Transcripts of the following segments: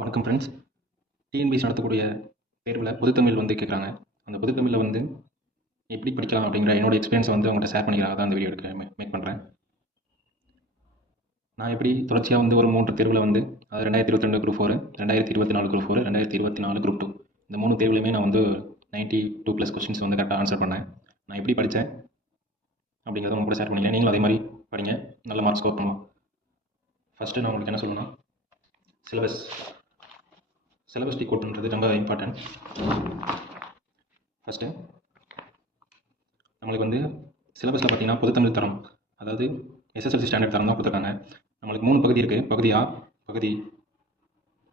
வணக்கம் friends. TNPSC நடத்தக்கூடிய தேர்வில் பொதுத்தமிழ் கேட்குறாங்க. அந்த பொதுத்தமிழில் எப்படி படிக்கலாம் அப்படிங்கிற என்னோட எக்ஸ்பீரியன்ஸ் அவங்கள்ட்ட ஷேர் பண்ணிக்கிறேன். தான் அந்த வீடியோ எடுக்க மேக் பண்ணுறேன். நான் எப்படி தொடர்ச்சியாக ஒரு 3 தேர்வில் அது 2022 குரூப் 4, 2024 குரூப் 4, 2024 குரூப் 2 இந்த 3 தேர்வுலையுமே நான் 92+ கொஸ்டின்ஸ் கரெக்டாக ஆன்சர் பண்ணேன். நான் எப்படி படித்தேன் அப்படிங்கிறத உங்க கூட ஷேர் பண்ணிக்கிறேன். நீங்களும் அதே மாதிரி படிங்க, நல்ல மார்க் ஸ்கோர் பண்ணலாம். ஃபஸ்ட்டு நான் உங்களுக்கு என்ன சொல்லணும்னா, சிலபஸ் டிகோட் பண்ணுறது ரொம்ப இம்பார்ட்டன்ட். ஃபஸ்ட்டு நம்மளுக்கு சிலபஸில் பார்த்தீங்கன்னா பொதுத்தமிழ் தரம், அதாவது எஸ்எஸ்எல்சி ஸ்டாண்டர்ட் தரம் தான் கொடுத்துருக்காங்க. நம்மளுக்கு 3 பகுதி இருக்குது. பகுதி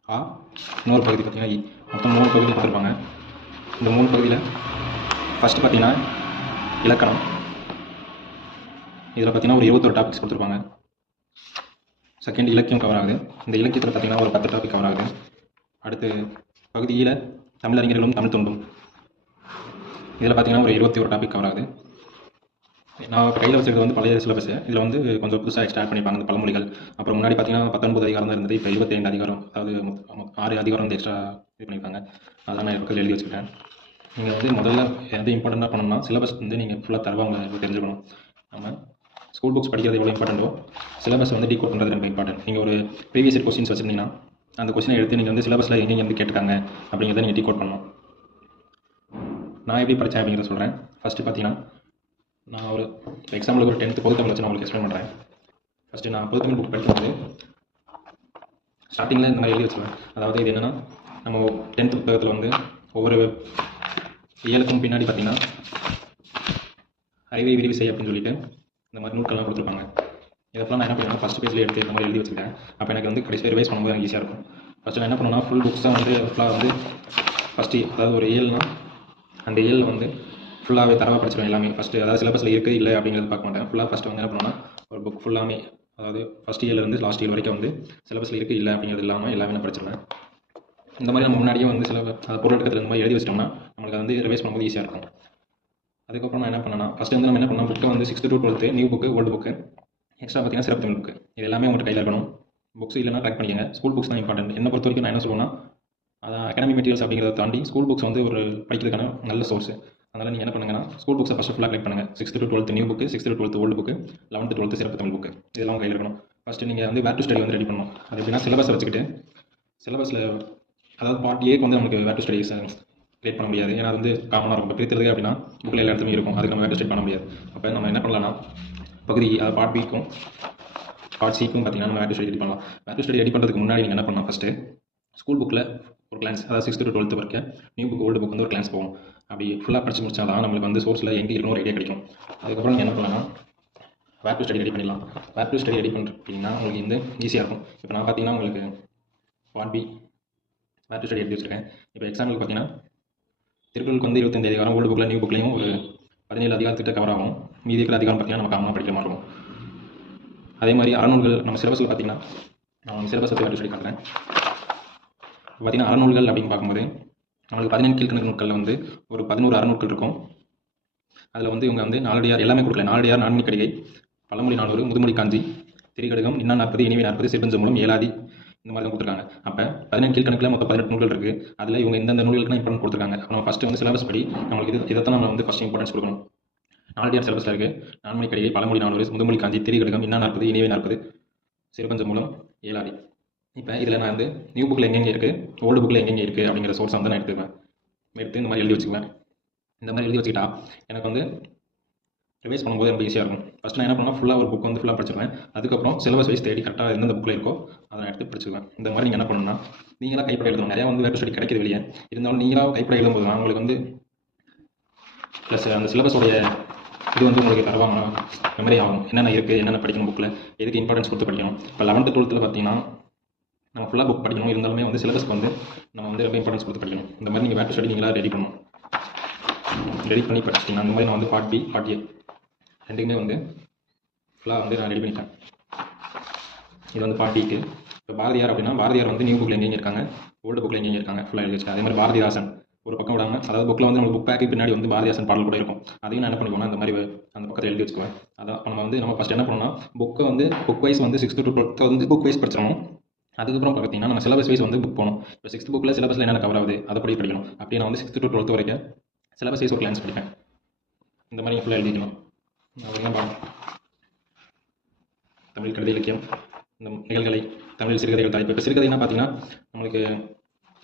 ஆ, இன்னொரு பகுதி பார்த்தீங்கன்னா இ. மொத்தம் 3 பகுதி கொடுத்துருப்பாங்க. இந்த 3 பகுதியில் ஃபஸ்ட்டு பார்த்தீங்கன்னா இலக்கணம். இதில் பார்த்தீங்கன்னா ஒரு 21 டாபிக்ஸ் கொடுத்துருப்பாங்க. செகண்ட் இலக்கியம் கவர் ஆகுது. இந்த இலக்கியத்தில் பார்த்தீங்கன்னா ஒரு 10 டாபிக் கவர் ஆகுது. அடுத்து பகுதியில் தமிழறிஞர்களும் தமிழ் தொண்டும், இதில் பார்த்தீங்கன்னா ஒரு 21 டாபிக் கவர் ஆகுது. நான் கையில் வச்சுருக்கிறது பழைய சிலபஸ். இதில் கொஞ்சம் புதுசாக எக்ஸ்ட்ரா ஆட் பண்ணிப்பாங்க. இந்த பழமொழிகள், அப்புறம் முன்னாடி பார்த்தீங்கன்னா 19 அதிகாரம் தான் இருந்தது. இப்போ 25 அதிகாரம், அதாவது 6 அதிகாரம் எக்ஸ்ட்ரா இது பண்ணியிருக்காங்க. அதெல்லாம் நான் பக்கத்தில் எழுதி வச்சுருக்கேன். நீங்கள் முதல்ல எது இம்பார்ட்டண்ட்டாக பண்ணணும்னா, சிலபஸ் நீங்கள் ஃபுல்லாக தரவாக உங்களுக்கு தெரிஞ்சுக்கணும். நம்ம ஸ்கூல் புக்ஸ் படிக்கிறது எவ்வளோ இம்பார்ட்டண்ட்டோ, சிலபஸ் டீகோட் பண்ணுறது ரொம்ப இம்பார்ட்டன்ட். நீங்கள் ஒரு ப்ரீவியஸ் இயர் கொஸ்டின்ஸ் வச்சுருந்தீங்கன்னா, அந்த கொஸ்டினை எடுத்து நீங்கள் சிலபஸில் எங்கேருந்து கேட்டுருக்காங்க அப்படிங்கிறத நீங்கள் டீகோட் பண்ணணும். நான் எப்படி படித்தேன் அப்படிங்கிறத சொல்கிறேன். ஃபஸ்ட்டு பார்த்தீங்கன்னா, நான் ஒரு எக்ஸாம்பிளுக்கு ஒரு 10th பொதுத்தமிழ் வச்சு நான் உங்களுக்கு எக்ஸ்பிளைன் பண்ணுறேன். ஃபஸ்ட்டு நான் பொதுத்தமிழ் புக் படிக்கும்போது ஸ்டார்டிங்கில் இந்த மாதிரி எழுதி வச்சுருவேன். அதாவது இது என்னென்னா, நம்ம 10th புத்தகத்தில் ஒவ்வொரு இயலுக்கும் பின்னாடி பார்த்தீங்கன்னா அறிவை விரிவு செய் அப்படின்னு சொல்லிட்டு இந்த மாதிரி நூல்கள்லாம் கொடுத்துருப்பாங்க. இதெல்லாம் நான் என்ன பண்ணுவேன், ஃபஸ்ட் பேஜில் எடுத்து இந்த மாதிரி எழுதி வச்சுருக்கேன். அப்போ எனக்கு கடைசி ரிவைஸ் பண்ணும்போது எனக்கு ஈஸியாக இருக்கும். ஃபஸ்ட்டு நான் என்ன பண்ணுவேன்னா, ஃபுல் புக்ஸ் தான் ஃபுல்லாக ஃபஸ்ட்டு, அதாவது ஒரு ஏழ்னா அந்த ஏழில் ஃபுல்லாகவே தரவாக படிச்சிடுவேன் எல்லாமே. ஃபஸ்ட்டு அதாவது சிலபஸில் இருக்குது இல்லை அப்படிங்கிறது பார்க்க மாட்டேன். ஃபுல்லாக ஃபஸ்ட்டு என்ன பண்ணுவேன்னா, ஒரு புக் ஃபுல்லாமே, அதாவது ஃபஸ்ட் இயர்லேருந்து லாஸ்ட் இயர் வரைக்கும் சிலபஸில் இருக்குது இல்லை அப்படிங்கிறது இல்லாமல் எல்லாமே நான் படிச்சிடுவேன். இந்த மாதிரி நம்ம முன்னாடியே சில பொருளடக்கத்தில் இந்த மாதிரி எழுதி வச்சிட்டோம்னா நம்மளுக்கு ரிவைஸ் பண்ணும்போது ஈஸியாக இருக்கும். அதுக்கப்புறம் நான் என்ன பண்ணேன்னா, ஃபஸ்ட்டு நம்ம என்ன பண்ணோம், book 6th to 12th new book, old book, extra பார்த்தீங்கன்னா சிறப்பு தமிழ் புக்கு, இது எல்லாமே உங்கள்கிட்ட கையில் இருக்கணும். புக்ஸ் இல்லைனா ட்ராக் பண்ணிக்கங்க. ஸ்கூல் புக்ஸ் தான் இம்பார்ட்டன்ட். என்ன பொறுத்த வரைக்கும் நான் என்ன சொல்லுவேன்னா, அதான் அகாடமிக் மெட்டீரியல்ஸ் அப்படிங்கிறத தாண்டி ஸ்கூல் புக்ஸ் ஒரு படிக்கிறதுக்கான நல்ல சோர்ஸ். அதனால் நீங்கள் என்ன பண்ணுங்கன்னா, ஸ்கூல் புக்ஸை ஃபஸ்ட்டு ஃபுல்லாக கலெக்ட் பண்ணுங்கள். 6th to 12th new book, 6th to 12th old book, 11th to 12th சிறப்பு தமிழ் புக்கு, இதெல்லாம் கையில் இருக்கணும். ஃபஸ்ட்டு நீங்கள் வேர் டு ஸ்டடி ரெடி பண்ணணும். அது எப்படின்னா, சிலபஸை வச்சுக்கிட்டு சிலபஸில் அதாவது பார்ட் ஏக்கு நமக்கு வேர் டு ஸ்டடிஸ் கிரியேட் பண்ண முடியாது. ஏன்னா அது காமனாக இருக்கும். இப்போ பிரிக்கிறது அப்படின்னா புக்கில் எல்லா இடத்துலையும் இருக்கும். அதுக்கு நம்ம வேர் டு ஸ்டடி பண்ண முடியாது. அப்போ நம்ம என்ன பண்ணலாம்னா, பகுதி அதாவது பார்ட் பிக்கும் பார்ட் சிக்கும் பார்த்தீங்கன்னா நம்ம வேர் டு ஸ்டடி ரெடி பண்ணலாம். வேர் டு ஸ்டடி ரெடி பண்ணுறதுக்கு முன்னாடி நீங்கள் என்ன பண்ணலாம், ஃபஸ்ட்டு ஸ்கூல் புக்கில் ஒரு கிளான்ஸ், அதாவது 6th to 12th வரைக்கும் நியூ புக் ஓல்டு புக் ஒரு கிளான்ஸ் போகும். அப்படி ஃபுல்லாக படிச்சு முடிச்சா தான் நம்மளுக்கு சோர்ஸில் எங்கே இருக்கணும் ஒரு ஐடியா கிடைக்கும். அதுக்கப்புறம் நீங்கள் என்ன பண்ணலாம், வேர் டு ஸ்டடி ரெடி பண்ணிடலாம். வேர் டு ஸ்டடி ரெடி பண்ணுறீங்கன்னா உங்களுக்கு ஈஸியாக இருக்கும். இப்போ நான் பார்த்தீங்கன்னா உங்களுக்கு part B where to study எடுத்து வச்சுருக்கேன். இப்போ எக்ஸாம்பிளுக்கு பார்த்தீங்கன்னா, திருக்குறளுக்கு 25 அதிகாரம், ஓல்டு புக்கில் நியூ புக்லேயும் ஒரு 17 அதிகாரத்திட்ட கவர் ஆகும். மீதி இருக்கிற அதிகாரம் பார்த்தீங்கன்னா நம்ம காமனாக படிக்கிற மாதிரி இருக்கும். அதே மாதிரி அறநூல்கள் நம்ம சிலபஸில் பார்த்தீங்கன்னா, நான் சிலபஸை வேர் டு ஸ்டடி பார்க்குறேன். பார்த்தீங்கன்னா அறநூல்கள் அப்படின்னு பார்க்கும்போது நம்மளுக்கு 15 கீழ்கணக்கு நூல்களில் ஒரு 11 அறநூல்கள் இருக்கும். அதில் இவங்க நாலடியார் எல்லாமே கொடுக்கல. நாலடியார், நான்மணி கடிகை, பழமொழி 400, முதுமொழி காஞ்சி, திரிகடுகம், இன்னா 40, இனிமை 40, சிறுபஞ்சமூலம், ஏலாதி, இந்த மாதிரி தான் கொடுத்துருக்காங்க. அப்போ 15 கீழ்கணக்கில் மொத்தம் 18 நூல்கள் இருக்குது. அதில் இவங்க இந்தந்த நூல்களுக்கு இம்பார்ட்டன்ட் கொடுத்துருக்காங்க. நம்ம ஃபஸ்ட்டு சிலபஸ் படி நம்மளுக்கு இதைத்தான் நம்ம ஃபஸ்ட் இம்பார்ட்டன்ஸ் கொடுக்கணும். நாலடியார் சிலபஸில் இருக்குது. நான்மணி கடிகை, பழமொழி 400, முதுமொழி காஞ்சி, திரிகடுகம், இன்னா 40, இனிமை 40, சிறுபஞ்சமூலம், ஏலாதி. இப்போ இதில் நான் நியூ புக்கில் எங்கெங்கே இருக்குது, ஓல்டு புக்கில் எங்கெங்கே இருக்குது அப்படிங்கிற சோர்ஸ் நான் எடுத்து இந்த மாதிரி எழுதி வச்சுக்குவேன். இந்த மாதிரி எழுதி வச்சுக்கிட்டா எனக்கு ரிவைஸ் பண்ணும்போது ரொம்ப ஈஸியாக இருக்கும். ஃபஸ்ட் நான் என்ன பண்ணால் ஃபுல்லாக ஒரு புக் ஃபுல்லாக படிச்சிருவேன். அதுக்கப்புறம் சிலபஸ் வைஸ் தேடி கரெக்டாக எந்தெந்த புக்கில் இருக்கோ அதை நான் எடுத்து படிச்சுக்குவேன். இந்த மாதிரி நீங்கள் என்ன பண்ணணும்னா, நீங்களாக கைப்பட எழுதணும். நிறையா வேர் டு ஸ்டடி கிடைக்கிது வெளியே. இருந்தாலும் நீங்களாக கைப்பட எழுதும்போது தான் உங்களுக்கு ப்ளஸ் அந்த சிலபஸோடைய இது உங்களுக்கு தருவாங்க, மெமரி ஆகும். என்னென்ன இருக்குது, என்னென்ன படிக்கணும், புக்கில் எதுக்கு இம்பார்ட்டன்ஸ் கொடுத்து படிக்கணும். இப்போ 11th 12th பார்த்தீங்கன்னா நம்ம ஃபுல்லாக புக் படிக்கணும். இருந்தாலுமே சிலபஸ்க்கு நம்ம ரொம்ப இம்பார்ட்டன்ஸ் கொடுத்து படிக்கணும். இந்த மாதிரி நீங்கள் வேர் டு ஸ்டடி நீங்களாக ரெடி பண்ணணும். ரெடி பண்ணி படிச்சிட்டிங்கன்னா, அந்த மாதிரி நான் பார்ட் பி, பார்ட் ஏ ரெண்டுக்குமே ஃபுல்லாக நான் ரெடி பண்ணிட்டேன். இது பார்ட் டிக்கு. இப்போ பாரதியார் அப்படின்னா, பாரதியார் நியூ புக்கில் எங்கேயும் இருக்காங்க, ஓல்டு புக்கில் எங்கேயும் இருக்காங்க, ஃபுல்லாக எழுதி வச்சுக்கேன். அதே மாதிரி பாரதிதாசன் ஒரு பக்கம் விடாமல், அதாவது புக்கில் நம்ம புக் பேக்கு பின்னாடி பாரதிதாசன் பாடல் கூட இருக்கும். அதையும் நான் என்ன பண்ணுவேன்னா, அந்த மாதிரி அந்த பக்கத்தில் எழுதி வச்சுக்குவேன். அதான் நம்ம ஃபஸ்ட் என்ன பண்ணணும்னா, புக்கை book wise 6th to 12th book wise படிச்சிடணும். அதுக்கப்புறம் பார்த்தீங்கன்னா நம்ம சிலபஸ் வைஸ் வந்து புக் போகணும். இப்போ 6th புக்கில் சிலபஸில் என்னென்ன கவர் ஆகுது அதை படி படிக்கணும். அப்படியே நான் வந்து 6th to 12th வரைக்கும் சிலபஸ் வைஸ் ஒரு கிளான்ஸ் படிப்பேன். இந்த மாதிரி ஃபுல்லாக எழுதிக்கணும். அப்புறம் தான் தமிழ் கவிதை இலக்கியம், இந்த நிகழ்கலை, தமிழ் சிறுகதைகள் தலைப்பு. இப்போ சிறுகதைனா பார்த்தீங்கன்னா நம்மளுக்கு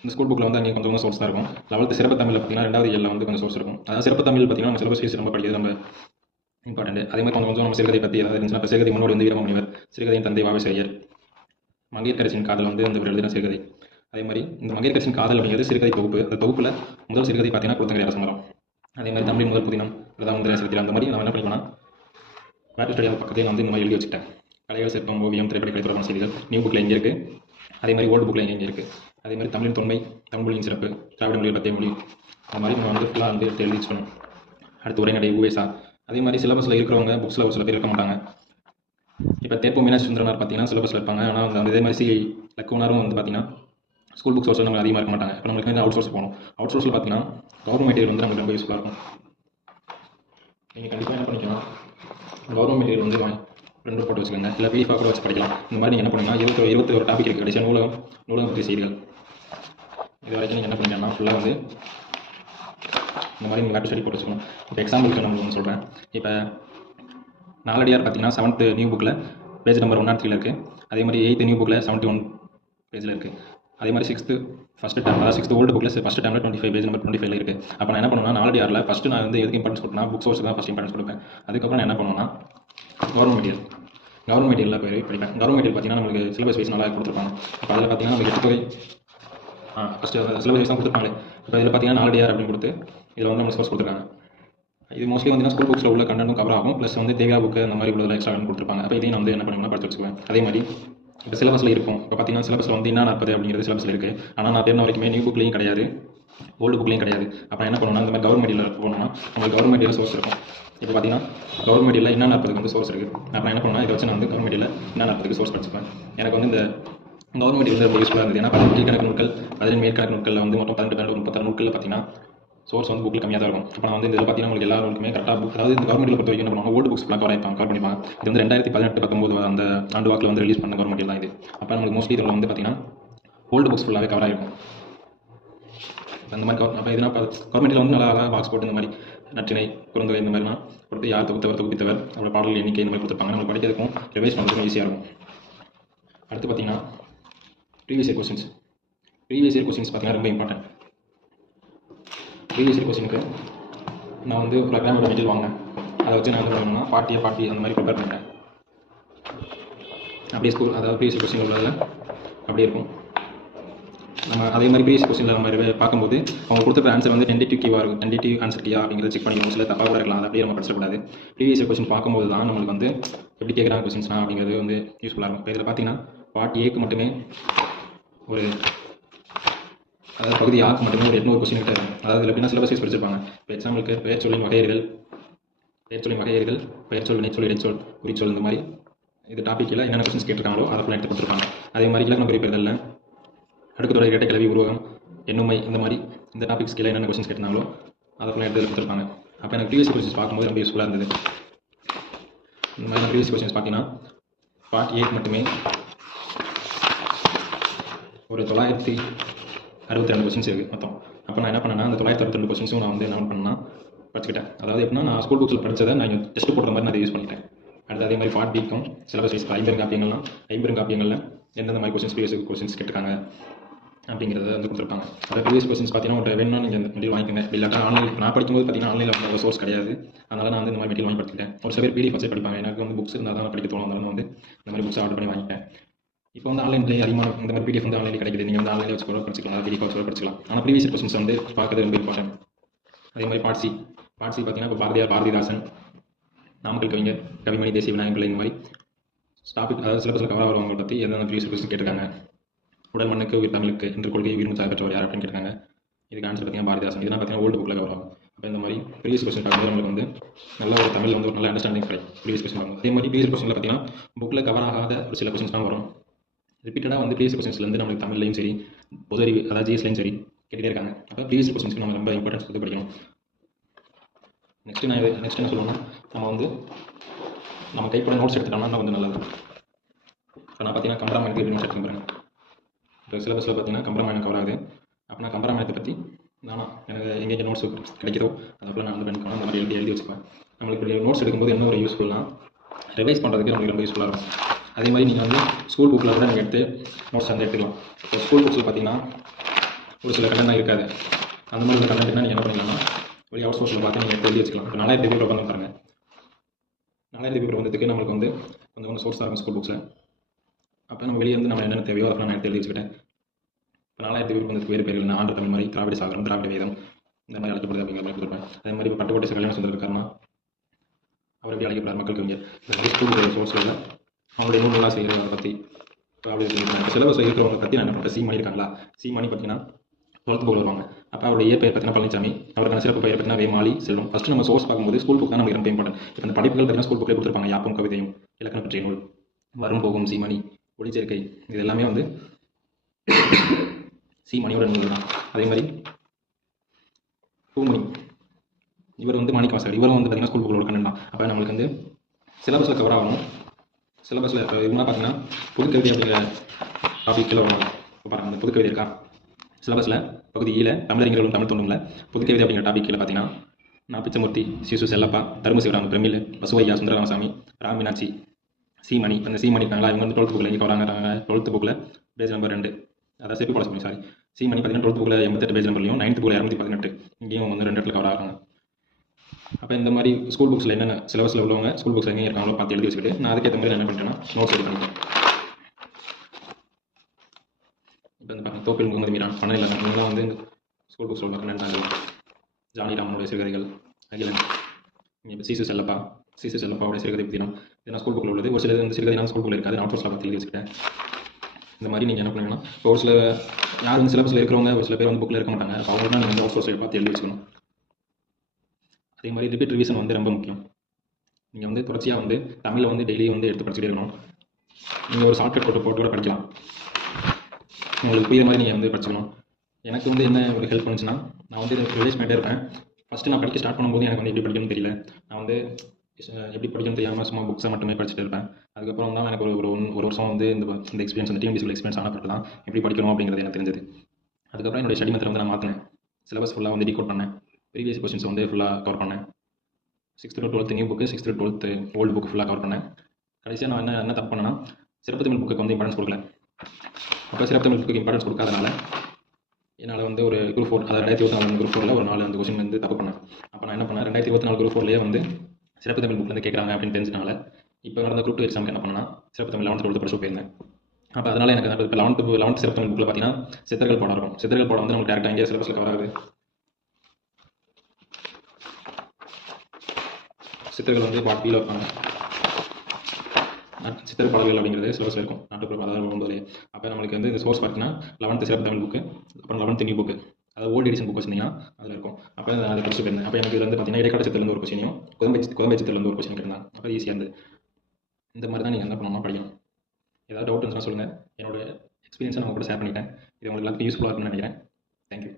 இந்த ஸ்கூல் புக்கில் வந்து அங்கே கொஞ்சம் சோர்ஸ் தான் இருக்கும். 11th சிறப்பு தமிழில் பார்த்தீங்கன்னா 2வது இயலில் வந்து கொஞ்சம் சோர்ஸ் இருக்கும். அதாவது சிறப்பு தமிழ் பார்த்தீங்கன்னா நம்ம சிலபஸ் வைஸ் ரொம்ப படிக்கிறது ரொம்ப இம்பார்ட்டன்ட். அதே மாதிரி கொஞ்சம் நம்ம சிறுகதை பற்றி ஏதாவது இருந்துச்சுன்னா, இப்போ சிறுகதை முன்னோடி வந்து வீரமாமுனிவர், சிறுகதையின் தந்தை வாவேசையர், மங்கையர்க்கரசின் காதல் வந்து அந்த எழுதின சிறுகதை. அதே மாதிரி இந்த மங்கையர்க்கரசின் காதல் அப்படிங்கிறது சிறுகதை தொகுப்பு. அந்த தொகுப்பில் முதல் சிறுகதை பார்த்தீங்கன்னா குளத்தங்கரை அரசமரம். அதே மாதிரி தமிழின் முதல் புதினம், பிரதாமந்திர சிறுத்திரம். அந்த மாதிரி நான் என்ன பண்ணிக்கலாம், மேட்ச் ஸ்டடி பக்கத்தையும் நான் வந்து இந்த மாதிரி எழுதி வச்சுட்டேன். கலைகள், சிற்பம், ஓவியம், திரைப்பட கலை தொடர்பான செய்திகள் நியூ புக்கில் எங்கே இருக்குது, அதே மாதிரி ஓல்டு புக்கில் எங்கே இருக்குது. அதே மாதிரி தமிழின் தொன்மை, தமிழ் மொழியின் சிறப்பு, திராவிட மொழி, பத்திய மொழி, அந்த மாதிரி நம்ம வந்து ஃபுல்லாக வந்து எழுதி வச்சுக்கணும். அடுத்து உரைநடை, ஊவேசா. அதே மாதிரி சிலபஸில் இருக்கிறவங்க புக்ஸில் ஒரு சில பேர் இருக்க மாட்டாங்க. இப்போ தேப்போ மீனாட்சி சுந்தரனார் பார்த்தீங்கன்னா சிலபஸில் இருப்பாங்க. ஆனால் வந்து இதே மாதிரி லக்குவனாரும் வந்து பார்த்தீங்கன்னா ஸ்கூல் புக்ஸ் சோர்ஸ் நம்ம அதிகமாக இருக்க மாட்டாங்க. இப்போ நம்மளுக்கு வந்து அவுட் சோர்ஸ் போகணும். அவுட் சோர்ஸில் பார்த்தீங்கன்னா கவர்மெண்ட் மெட்டீரியல் வந்து நமக்கு ரொம்ப யூஸ்ஃபுல்லாக இருக்கும். நீங்கள் கண்டிப்பாக என்ன பண்ணிக்கலாம், கவர்மெண்ட் மெட்டீரியல் வந்து 2 போட்டு வச்சுக்கோங்க. இல்லை பிடிஎஃபாக கூட வச்சு படிக்கலாம். இந்த மாதிரி நீங்கள் என்ன பண்ணுங்கன்னா 21 டாபிக் இருக்குது. கடைசியாக நூலகம் பற்றிய செய்திகள். இது வரைக்கும் நீங்கள் என்ன பண்ணிங்கன்னா ஃபுல்லாக வந்து இந்த மாதிரி நீங்கள் ஸ்டடி போட்டு வச்சுக்கணும். இப்போ எக்ஸாம்பிளுக்கு நான் உங்களுக்கு சொல்கிறேன். இப்போ நாலடியார் பார்த்தீங்கன்னா 7th நியூ புக்கில் பேஜ் நம்பர் 103 இருக்குது. அதே மாதிரி 8th நியூ புக்கில் 71 பேஜில் இருக்குது. அதே மாதிரி 6th ஃபஸ்ட் டைம், அதாவது 6th ஓல்டு புக்கில் ஃபஸ்ட் டைமில் 25 பேஜ் நம்பர் 25 இருக்குது. அப்போ நான் என்ன பண்ணுவேன்னா நாலடியாரில் ஃபஸ்ட்டு நான் வந்து எதுக்கு இம்பார்ட்டன்ஸ் கொடுப்பேன்னா புக் சோர்ஸ் தான் ஃபஸ்ட் இம்பார்ட்டன்ஸ் கொடுப்பேன். அதுக்கப்புறம் நான் என்ன பண்ணுவேன்னா கவர்மெண்ட் மெட்டீரியலில் போய் படிப்பேன். கவர்மெண்ட் மெட்டீரியல் பார்த்தீங்கன்னா நம்மளுக்கு சிலபஸ் வைஸ் நல்லா கொடுத்துருப்பாங்க. அப்போ அதில் பார்த்தீங்கன்னா நம்ம எட்டுத்தொகை ஃபஸ்ட்டு சிலபஸ் வைஸ் தான் கொடுத்துருப்பாங்களே. இப்போ இதில் பார்த்தீங்கன்னா நாலடியார் அப்படின்னு கொடுத்து இதில் வந்து நம்ம சோர்ஸ் கொடுத்துருக்காங்க. இது மோஸ்ட்லி வந்து ஸ்கூல் புக்ஸில் உள்ள கண்டென்ட்டும் கவர் ஆகும். ப்ளஸ் வந்து தேவியா புக்கு அந்த மாதிரி உள்ள எக்ஸ்ட்ரா கொடுத்துருப்பாங்க. அப்போ இதையும் நான் வந்து என்ன பண்ணுவேன்னா படிச்சு வச்சுக்குவேன். அதே மாதிரி இப்போ சிலபஸில் இருக்கும். இப்போ பார்த்தீங்கன்னா சிலபஸில் வந்து என்ன 40 அப்படிங்கிறது சிலபஸில் இருக்குது. ஆனால் நான் தேர்ந்த வரைக்குமே நியூ புக்லேயும் கிடையாது, ஓல்டு புக்லேயும் கிடையாது. அப்போ என்ன பண்ணணும்னா இந்த மாதிரி கவர்மெண்ட் மெட்டீரியல் போகணும்னா உங்களுக்கு கவர்மெண்ட் மெட்டீரியல் சோர்ஸ் இருக்கும். இப்போ பார்த்தீங்கன்னா கவர்மெண்ட் மெட்டீரியல் என்ன 40 வந்து சோர்ஸ் இருக்குது. அப்போ என்ன பண்ணணும், இதை வச்சு நான் வந்து கவர்மெண்ட் மெட்டீரியல் என்ன 40 சோர்ஸ் படிச்சுப்பேன். எனக்கு வந்து இந்த கவர்மெண்ட் மெட்டீரியல் ரொம்ப யூஸ்ஃபுல்லாக இருந்தது. ஏன்னா 18 கணக்கு நூல்கள், 18 மேற்கணக்கு நூல்களில் வந்து மொத்தம் 18 36 நூல்களில் பார்த்தீங்கன்னா சோர்ஸ் வந்து புக்கில் கம்மியாக தான் இருக்கும். அப்போ நான் வந்து இதில் பார்த்தீங்கன்னா உங்களுக்கு எல்லா நூலுக்குமே கரெக்டாக புக், அதாவது இந்த கவர்மெண்ட்டில் பொறுத்த வரைக்கும் என்ன பண்ணுவாங்க, ஓல்டு புக்ஸ் ஃபுல்லாக கவர் பண்ணிப்பாங்க. இது வந்து 2018-19 அந்த ஆண்டு வாக்கில் வந்து ரிலீஸ் பண்ண கவர்மெண்ட் தான் இது. அப்போ நம்மளுக்கு மோஸ்ட்லி இதில் வந்து பார்த்தீங்கன்னா ஓல்டு புக்ஸ் ஃபுல்லாகவே கவர் ஆகிருக்கும். அந்த மாதிரி அப்போ இதனால் கவர்மெண்ட்டில் வந்து நல்லா பாக்ஸ் போட்டு இந்த மாதிரி நற்றினை, குறுந்தொகை இந்த மாதிரிலாம் கொடுத்து யார் தொகுப்பித்தவர் அவரோட பாடல் எண்ணிக்கை இந்த மாதிரி கொடுத்துருப்பாங்க. நம்ம படிக்கிறதுக்கும் ரிவைஸ் பண்ணுறதுக்கும் ஈஸியாக இருக்கும். அடுத்து பார்த்தீங்கன்னா ப்ரீவியஸ் இயர் கொஸ்டின்ஸ் பார்த்தீங்கன்னா ரொம்ப இம்பார்ட்டன்ட். ப்ரீவியஸ் இயர் கொஸ்டினுக்கு நான் வந்து ப்ரோக்ராமோட மெட்டீரியல் வாங்கினேன். அதை வச்சு நான் என்ன பண்ணணும்னா பாட்டி அந்த மாதிரி ப்ரிப்பேர் பண்ணிட்டேன். அப்படியே ஸ்கூல், அதாவது ப்ரீவியஸ் இயர் கொஸ்டின் உள்ளதில் அப்படியே இருக்கும். நம்ம அதே மாதிரி ப்ரீவியஸ் கொஸ்டினில் நம்ம பார்க்கும்போது அவங்க கொடுத்துருக்க ஆன்சர் வந்து டென்டேட்டிவ் இருக்கும். டென்டேட்டிவ் ஆன்சர் கியா அப்படிங்கிறத செக் பண்ணிக்கணும். சில தப்பாக கூட இருக்கலாம். அதை அப்படியே நம்ம படிச்சிடக்கூடாது. ப்ரீவியஸ் இயர் கொஸ்டின் பார்க்கும்போது தான் நம்மளுக்கு வந்து எப்படி கேட்குறாங்க கொஸ்டின்ஸ்னா அப்படிங்கிறது வந்து யூஸ்ஃபுல்லாக இருக்கும். இப்போ இதில் பார்த்தீங்கன்னா பார்ட் ஏக்கு மட்டுமே ஒரு, அதாவது பகுதி ஆக்கு மட்டுமே ஒரு 800 கொஸ்டின் கிட்ட இருக்கும். அதாவது எப்படின்னா சிலபஸ் வைஸ் படிச்சிருப்பாங்க. இப்போ எக்ஸாம்பிளுக்கு பெயர் சொல்லின் வகையீடுகள், பெயர்ச்சொல், வினைச்சொல், இடைச்சொல், குறிச்சொல், இந்த மாதிரி இது டாப்பிக்கில் என்னென்ன கொஸ்டின்ஸ் கேட்டிருக்காங்களோ அதை ஃபுல்லாக எடுத்து கொடுத்துருப்பாங்க. அதே மாதிரி இலக்கண குறிப்பிடுதலில் அடுக்குத்தொடர், இரட்டை கிளவி, உருவகம், எண்ணுமை, இந்த மாதிரி இந்த டாபிக்ஸ் கீழே என்னென்ன கொஸ்டின்ஸ் கேட்டிருந்தாங்களோ அதை ஃபுல்லாக எடுத்து கொடுத்துருப்பாங்க. அப்போ எனக்கு ப்ரீவியஸ் கொஸ்டின்ஸ் பார்க்கும்போது ரொம்ப யூஸ்ஃபுல்லாக இருந்தது. இந்த மாதிரி ப்ரீவியஸ் கொஸ்டின்ஸ் பார்த்தீங்கன்னா பார்ட் ஏக்கு மட்டுமே ஒரு 962 கொஸ்டின்ஸ் இருக்குது மொத்தம். அப்போ நான் என்ன பண்ணேன்னா அந்த 962 கொஸ்டின்ஸும் நான் வந்து என்ன பண்ணேன்னா படிச்சுக்கிட்டேன். அதாவது எப்படின்னா நான் ஸ்கூல் புக்ஸில் படித்ததை நான் டெஸ்ட் போடுற மாதிரி நான் அதை யூஸ் பண்ணிட்டேன். அடுத்து அதே மாதிரி பார்ட் பிக்கும் சிலபஸ் வைஸ் 50 காப்பியங்களில் எந்தெந்த மாதிரி கொஸ்டின்ஸ் ப்ரீவியஸ் கொஸ்டின்ஸ் கேட்டிருக்காங்க அப்படிங்கிறத வந்து கொடுத்துருப்பாங்க. அதாவது ப்ரீவியஸ் கொஸ்டின்ஸ் பார்த்தீங்கன்னா ஒரு வேணும்னா நீங்கள் இந்த மெட்டீரியல் வாங்கிக்கோங்க. இல்லாட்டா ஆன்லைன், நான் படிக்கும்போது பார்த்தீங்கன்னா ஆன்லைனில் சோர்ஸ் கிடையாது. அதனால் நான் வந்து இந்த மாதிரி மெட்டீரியல் வாங்கி படிச்சுட்டேன். ஒரு சில பேர் பிடிஎஃப் வச்சு படிப்பாங்க. எனக்கு வந்து புக்ஸ் இருந்தால் தான் படிக்க தோணும். அதனால வந்து இந்த மாதிரி புக்ஸ் ஆர்டர் பண்ணி வாங்கிட்டேன். இப்போ வந்து ஆன்லைன்லேயே அதிகமாக இந்த மாதிரி பிடிஎஃப் வந்து ஆன்லைனில் கிடைக்குது. நீங்கள் வந்து ஆன்லைனில் வச்சு கூட படிச்சிக்கலாம், அதாவது பிடிஎஃப் வச்சு கூட படிச்சிக்கலாம். ஆனால் ப்ரீவியஸ் கொஸ்டின்ஸ் வந்து பார்க்கறது ரொம்ப இம்பார்ட்டன்ட். அதே மாதிரி பார்ட் சி பார்த்தீங்கன்னா இப்போ பாரதிதாசன், நாமக்கல் கவிஞர், கவிமணி, தேசிய விநாயகர் பிள்ளை, இந்த மாதிரி டாபிக், அதாவது சிலபஸில் கவர் ஆகிறவங்க பற்றி எந்தெந்த ப்ரீவியஸ் கொஸ்டின் கேட்டிருக்காங்க. உடல் மண்ணுக்கு உயிர் தமிழுக்கு என்ற கொள்கை உயிர் மூச்சாக பெற்றவர் யார் அப்படின்னு கேட்டிருக்காங்க. இதுக்கு ஆன்சர் பார்த்தீங்கன்னா பாரதிதாசன். இதெல்லாம் பார்த்தீங்கன்னா ஓல்டு புக்கில் கவர் ஆகும். அப்போ இந்த மாதிரி ப்ரீவியஸ் கொஸ்டின் பார்க்கும்போது நம்மளுக்கு வந்து நல்ல ஒரு தமிழில் வந்து ஒரு நல்ல அண்டர்ஸ்டாண்டிங் கிடைக்கும் ப்ரீவியஸ் கொஸ்டின் பார்க்கும். அதே மாதிரி ப்ரீவியஸ் கொஸ்டினில் பார்த்தீங்கன்னா புக்கில் கவர் ஆகாத ஒரு சில கொஸ்டின்ஸ் தான் வரும். ரிப்பீட்டடாக வந்து ப்ரீவியஸ் கொஸ்டின்ஸ்லேருந்து நம்மளுக்கு தமிழ்லையும் சரி, பொது அறிவு, அதாவது ஜிஎஸ்லையும் சரி கேட்டுகிட்டே இருக்காங்க. அப்போ ப்ரீவியஸ் கொஸ்டின்ஸ்க்கு நம்ம ரொம்ப இம்பார்ட்டன்ஸ் கொடுத்து படிக்கணும். நெக்ஸ்ட் என்ன சொல்லணும்னா நம்ம வந்து நம்ம கைப்பட நோட்ஸ் எடுத்துட்டோம்னா வந்து நல்லது. இப்போ நான் பார்த்தீங்கன்னா கம்பராமாயணத்துக்கு எப்படி நோட்ஸ் எடுத்துக்கிறேன். இப்போ சிலபஸில் பார்த்தீங்கன்னா கம்பராமாயணம் கவர் ஆகுது. அப்போ நான் கம்பராமாயணத்தை பற்றி எனக்கு எங்கெங்கே நோட்ஸ் கிடைக்குதோ அதப்போ நான் வந்து பண்ணிக்கலாம். அந்த மாதிரி எழுதி வச்சுப்பேன். நம்மளுக்கு இப்படி நோட்ஸ் எடுக்கும்போது என்ன ஒரு யூஸ்ஃபுல்னால் ரிவைஸ் பண்ணுறதுக்கு நம்மளுக்கு ரொம்ப யூஸ்ஃபுல்லாக இருக்கும். அதே மாதிரி நீங்கள் வந்து ஸ்கூல் புக்கில் கூட நீங்கள் எடுத்து நோட்ஸ் வந்து எடுத்துக்கலாம். இப்போ ஸ்கூல் புக்ஸில் பார்த்தீங்கன்னா ஒரு சில கண்டென்ட்லாம் இருக்காது. அந்த மாதிரி ஒரு கண்டென்ட்னா நீங்கள் என்ன பண்ணிக்கலாம்னா வெளியே அவுட் சோர்ஸில் பார்த்து நீங்கள் எடுத்து எழுதி வச்சுக்கலாம். இப்போ 4000 பேப்பர் உட்காந்து பாருங்கள். 4000 பேப்பர் வந்ததுக்கு நம்மளுக்கு வந்து கொஞ்சம் சோர்ஸாக இருக்கும் ஸ்கூல் புக்ஸில். அப்போ நம்ம வெளியே வந்து நம்ம என்னென்ன தேவையோ அதெல்லாம் நான் எடுத்து எழுதி வச்சுக்கிட்டேன். இப்போ 4000 பேப்பர் வந்ததுக்கு வேறு பேர்கள் ஆண்டு தமிழ் மாதிரி திராவிட சாகரம், திராவிட வேதம் இந்த மாதிரி அழைக்கப்படுது அப்படிங்கிற மாதிரி கொடுத்துருப்பேன். அதே மாதிரி இப்போ பட்டுக்கோட்டை கல்யாண சுந்தரம் இருக்காருன்னா அவர் எப்படி அழைக்கப்படுறார் மக்கள் கவிஞர். இந்த மாதிரி ஸ்கூல் சோர்ஸில் அவங்களுடைய நூல்களாக செய்கிறத பற்றி இப்போ சிலபஸ் இருக்கிறவங்க பற்றி நான் என்ன பண்ணுறேன். சீமானி இருக்காங்களா, சீமானி பார்த்தீங்கன்னா 12th புக்கில் வருவாங்க. அப்போ அவருடைய இயற்பெயர் பார்த்தீங்கன்னா பழனிசாமி, அவருக்கான சிறப்பு பெயர் பார்த்தீங்கன்னா வேமாளி செல்வம். ஃபஸ்ட்டு நம்ம சோர்ஸ் பார்க்கும்போது ஸ்கூல் புக் தான் நமக்கு ரொம்ப இம்பார்ட்டன்ட். இப்போ இந்த படிப்புகள் பார்த்தீங்கன்னா ஸ்கூல் புக்கில் கொடுத்துருப்பாங்க. யாப்பும் கவிதையும், இலக்கண பற்றிய நூல், வரும் போகும் சீமானி, ஒளிச்சேர்க்கை, இது எல்லாமே வந்து சீமானியோட நூல் தான். அதே மாதிரி பூமணி, இவர் வந்து மாணிக்கவாசகர், இவரும் வந்து பார்த்தீங்கன்னா ஸ்கூல் புக்கில் ஒரு கண்ணன் தான். அப்போ நம்மளுக்கு வந்து சிலபஸில் கவர் ஆகணும். சிலபஸில் இப்போ இதுனா பார்த்தீங்கன்னா புதுக்கவிதை அப்படிங்கிற டாபிக் கீழே வரும். இப்போ பாருங்கள் அந்த புதுக்கவிதை இருக்கா சிலபஸில் பகுதி ஈல தமிழறிஞர்களும் தமிழ் தொண்டுங்கள புதுக்கவிதை அப்படிங்கிற டாபிக் கீழே பார்த்தீங்கன்னா நான் பிச்சமூர்த்தி, சிசு செல்லப்பா, தரும சிவராம பிரமிழ், பசுவையா, சுந்தரராமசாமி, ராமீனாட்சி, சீமணி. அந்த சீமணி இருக்காங்களா இவங்க வந்து 12th புக்கில் இங்கே வராங்க. 12th புக்கில் பேஜ் நம்பர் 2, அதாவது செப்பி பாட சொல்லி சீமணி பார்த்தீங்கன்னா 12th புக்கில் 88 பேஜ் நம்பர்லையும் 9th புக்கில் 218 இங்கேயும் வந்து 2 இடத்துல கவர் ஆகிறாங்க. அப்போ இந்த மாதிரி ஸ்கூல் புக்ஸில் என்னென்ன சிலபஸில் உள்ளவங்க ஸ்கூல் புக்ஸ் எங்கே இருக்காங்களோ பார்த்து எழுதி வச்சுக்கிட்டு நான் அதுக்கேற்ற மாதிரி என்ன பண்ணிட்டேன்னா நோட்ஸ் ரெடி பண்ணிட்டேன். இப்போ வந்து பாருங்கள் தோப்பில் முகமது மீரான், பண்ணையில் இவங்கெல்லாம் வந்து ஸ்கூல் புக்ஸ் உள்ள கண்டாங்க. ஜானி ராமனுடைய சிறுகதைகள், அகிலன், இப்போ சிசு செல்லப்பாவுடைய சிறுகதை பற்றினா இதெல்லாம் ஸ்கூல் புக்கில் உள்ளது. ஒரு சில இந்த சிறுகதை ஸ்கூல் புக்கில் இருக்காது, நான் அவுட் சோர்ஸில் பார்த்து எழுதி வச்சுக்கிட்டேன். இந்த மாதிரி நீங்கள் என்ன பண்ணுவீங்கன்னா இப்போ ஒரு சில யார் வந்து சிலபஸில் இருக்கிறவங்க ஒரு சில பேர் வந்து புக்கில் இருக்க மாட்டாங்க. அப்போ அவங்க தான் நீங்கள் வந்து அவுட் சோர்ஸில் பார்த்து எழுதி வச்சுக்கணும். அதே மாதிரி ரிப்பீட் ரிவிஷன் வந்து ரொம்ப முக்கியம். நீங்கள் வந்து தொடர்ச்சியாக வந்து தமிழில் வந்து டெய்லி வந்து எடுத்து படிச்சுட்டே இருக்கணும். நீங்கள் ஒரு ஷார்ட்கட் போட்டு கூட படிக்கலாம். உங்களுக்கு புரியுற மாதிரி நீங்கள் வந்து படிச்சுக்கணும். எனக்கு வந்து என்ன ஒரு ஹெல்ப் பண்ணுச்சுன்னா நான் வந்து ரிவைஸ் பண்ணிட்டே இருப்பேன். ஃபஸ்ட்டு நான் படிக்க ஸ்டார்ட் பண்ணும்போது எனக்கு வந்து எப்படி படிக்கணும்னு தெரியல. நான் வந்து எப்படி படிக்கணும்னு தெரியாமல் சும்மா புக்ஸை மட்டுமே படிச்சுட்டு இருப்பேன். அதுக்கப்புறம் தான் எனக்கு ஒரு வருஷம் வந்து இந்த எக்ஸ்பீரியன்ஸ் வந்து டிஎன்பிஎஸ்சியில் எக்ஸ்பீரியன்ஸ் ஆனப்பட்டு தான் எப்படி படிக்கணும் அப்படிங்கிறது எனக்கு தெரிஞ்சது. அதுக்கப்புறம் என்னுடைய ஸ்டடி மெத்தட் வந்து நான் மாற்றினேன். சிலபஸ் ஃபுல்லாக வந்து டீகோட் பண்ணேன். ப்ரீவியஸ் கொஸ்டின்ஸ் வந்து ஃபுல்லாக கவர் பண்ணேன். 6th to 12th new book, 6th to 12th old book ஃபுல்லாக கவர் பண்ணேன். கடைசியாக நான் என்ன தப்பு பண்ணேன்னா சிறப்பு தமிழ் புக்கு வந்து இம்பார்ட்டன்ஸ் கொடுக்கல. அப்போ சிறப்பு தமிழ் புக்கு இம்பார்ட்டன்ஸ் கொடுக்காதனால என்னால் வந்து ஒரு குரூப் 4, அதாவது 2024 குரூப் 4ல் ஒரு 4 அந்த கொஸ்டின் வந்து தப்பு பண்ணேன். அப்போ நான் என்ன பண்ணேன் 2024 குரூப் 4லேயே வந்து சிறப்பு தமிழ் புக்கில் வந்து கேட்குறாங்க அப்படின்னு தெரிஞ்சனால இப்போ நடந்த குரூப் 2 எக்ஸாமுக்கு என்ன பண்ணேன்னா சிறப்பு தமிழ் 11th 12th படிச்சு போயிருந்தேன். அப்போ அதனால் எனக்கு இப்போ 11th சிறப்பு தமிழ் புக்கில் பார்த்தீங்கன்னா சித்தர்கள் பாடம் இருக்கும். சித்தர்கள் பாடம் வந்து நமக்கு டேரெக்டாக எங்கேயா சிலபஸில் கவர் ஆகுது. சித்தர்கள் வந்து பார்ட் பியில் வைப்பாங்க. சித்திர பாடல்கள் அப்படிங்கிறது சிலபஸில் இருக்கும். நாட்டுப்புற அதாவது 9. அப்போ நம்மளுக்கு வந்து இந்த சோர்ஸ் பார்த்தீங்கன்னா 11th சிறப்பு தமிழ் புக்கு, அப்புறம் 11th நியூ புக்கு, அதாவது ஓல்டு எடிஷன் புக் வச்சிங்கன்னா அதில் இருக்கும். அப்போ அதை படிச்சு போயிருந்தேன். அப்போ எனக்கு இதில் வந்து பார்த்தீங்கன்னா இடைக்கால சித்திரலேருந்து ஒரு கொஸ்டினையும் குதம்பை சித்திரலேருந்து ஒரு கொஸ்டின் கேட்டாங்க. அப்போ ஈஸியாக இருந்தது. இந்த மாதிரி தான் நீங்கள் என்ன பண்ணணும்னா படிக்கணும். ஏதாவது டவுட் இருந்துச்சுன்னா சொல்லுங்கள். என்னோட எக்ஸ்பீரியன்ஸை நான் கூட ஷேர் பண்ணிட்டேன். இது உங்களுக்கு எல்லாத்துக்கும் யூஸ்ஃபுல்லாக இருக்கும்னு நினைக்கிறேன். தேங்க்யூ.